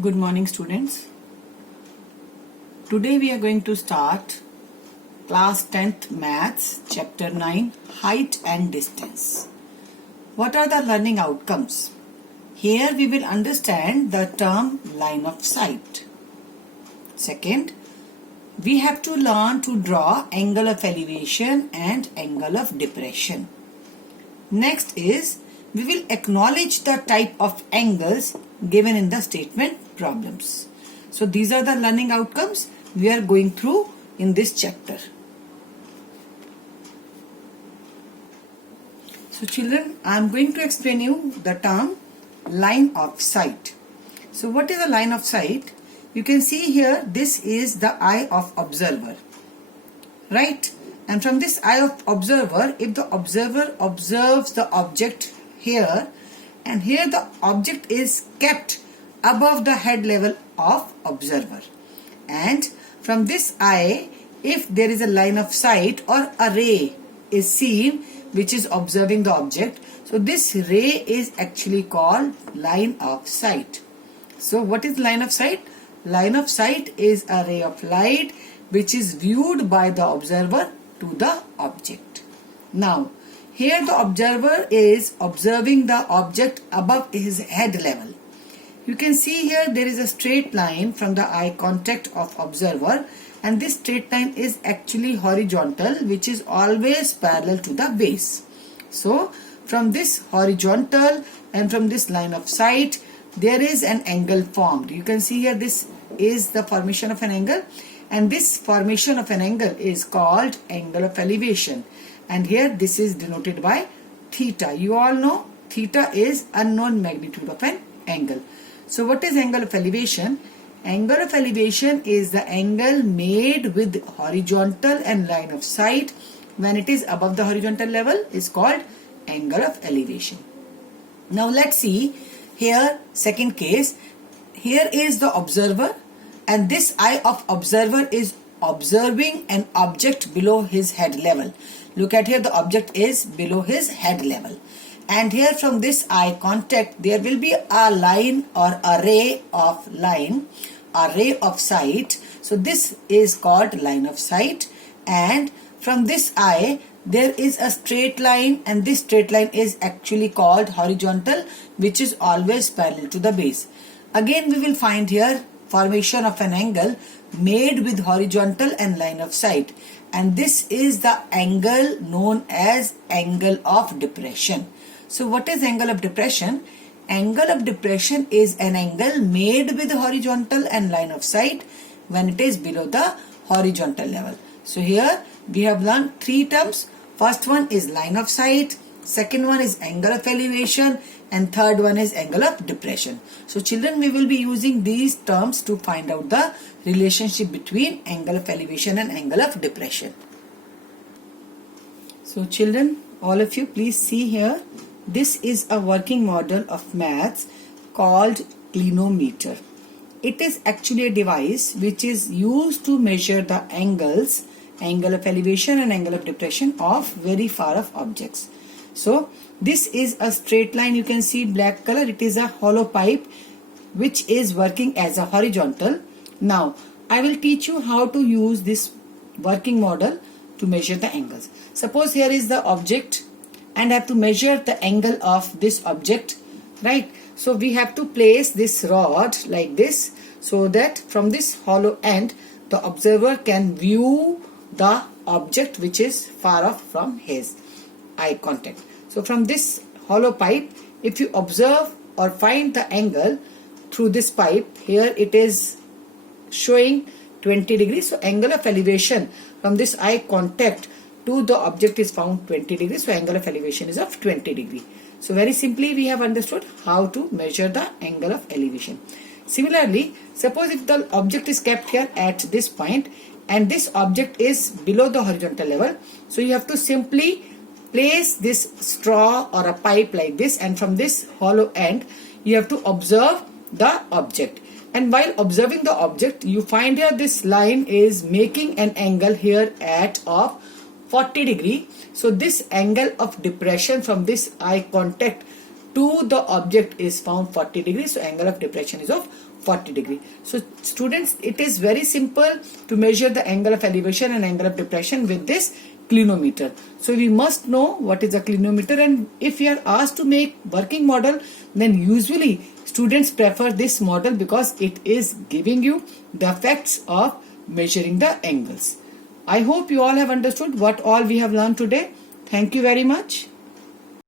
Good morning, students. Today we are going to start class 10th maths chapter 9 height and distance. What are the learning outcomes? Here we will understand the term line of sight. Second, we have to learn to draw angle of elevation and angle of depression. Next is we will acknowledge the type of angles given in the statement problems. So these are the learning outcomes we are going through in this chapter. So children, I am going to explain you the term line of sight. So what is a line of sight? You can see here this is the eye of observer, right? And from this eye of observer, if the observer observes the object here, and here the object is kept above the head level of observer, and from this eye, if there is a line of sight or a ray is seen which is observing the object, so this ray is actually called line of sight. So what is line of sight? Line of sight is a ray of light which is viewed by the observer to the object. Now here the observer is observing the object above his head level. You can see here there is a straight line from the eye contact of observer, and this straight line is actually horizontal, which is always parallel to the base. So from this horizontal and from this line of sight there is an angle formed. You can see here this is the formation of an angle, and this formation of an angle is called angle of elevation. And here this is denoted by theta. You all know theta is unknown magnitude of an angle. So what is angle of elevation? Angle of elevation is the angle made with horizontal and line of sight when it is above the horizontal level is called angle of elevation. Now let's see here second case. Here is the observer, and this eye of observer is observing an object below his head level. Look at here, the object is below his head level, and here from this eye contact there will be a line or a ray of sight. So this is called line of sight, and from this eye there is a straight line, and this straight line is actually called horizontal, which is always parallel to the base. Again we will find here formation of an angle made with horizontal and line of sight, and this is the angle known as angle of depression. So what is angle of depression? Angle of depression is an angle made with horizontal and line of sight when it is below the horizontal level. So here we have learned three terms. First one is line of sight, second one is angle of elevation, and third one is angle of depression. So children, we will be using these terms to find out the relationship between angle of elevation and angle of depression. So children, all of you, please see here. This is a working model of maths called Clinometer. It is actually a device which is used to measure the angles, angle of elevation and angle of depression of very far off objects. So this is a straight line. You can see black color. It is a hollow pipe which is working as a horizontal. Now I will teach you how to use this working model to measure the angles. Suppose here is the object and I have to measure the angle of this object, right? So we have to place this rod like this, so that from this hollow end the observer can view the object which is far off from his eye contact. So from this hollow pipe, if you observe or find the angle through this pipe, here it is showing 20 degrees. So angle of elevation from this eye contact to the object is found 20 degrees. So angle of elevation is of 20 degree. So very simply we have understood how to measure the angle of elevation. Similarly, suppose if the object is kept here at this point and this object is below the horizontal level, so you have to simply place this straw or a pipe like this, and from this hollow end you have to observe the object, and while observing the object you find here this line is making an angle here at of 40 degree. So this angle of depression from this eye contact to the object is found 40 degrees. So angle of depression is of 40 degree. So students, it is very simple to measure the angle of elevation and angle of depression with this clinometer. So we must know what is a clinometer, and if we are asked to make working model, then usually students prefer this model because it is giving you the effects of measuring the angles. I hope you all have understood what all we have learned today. Thank you very much.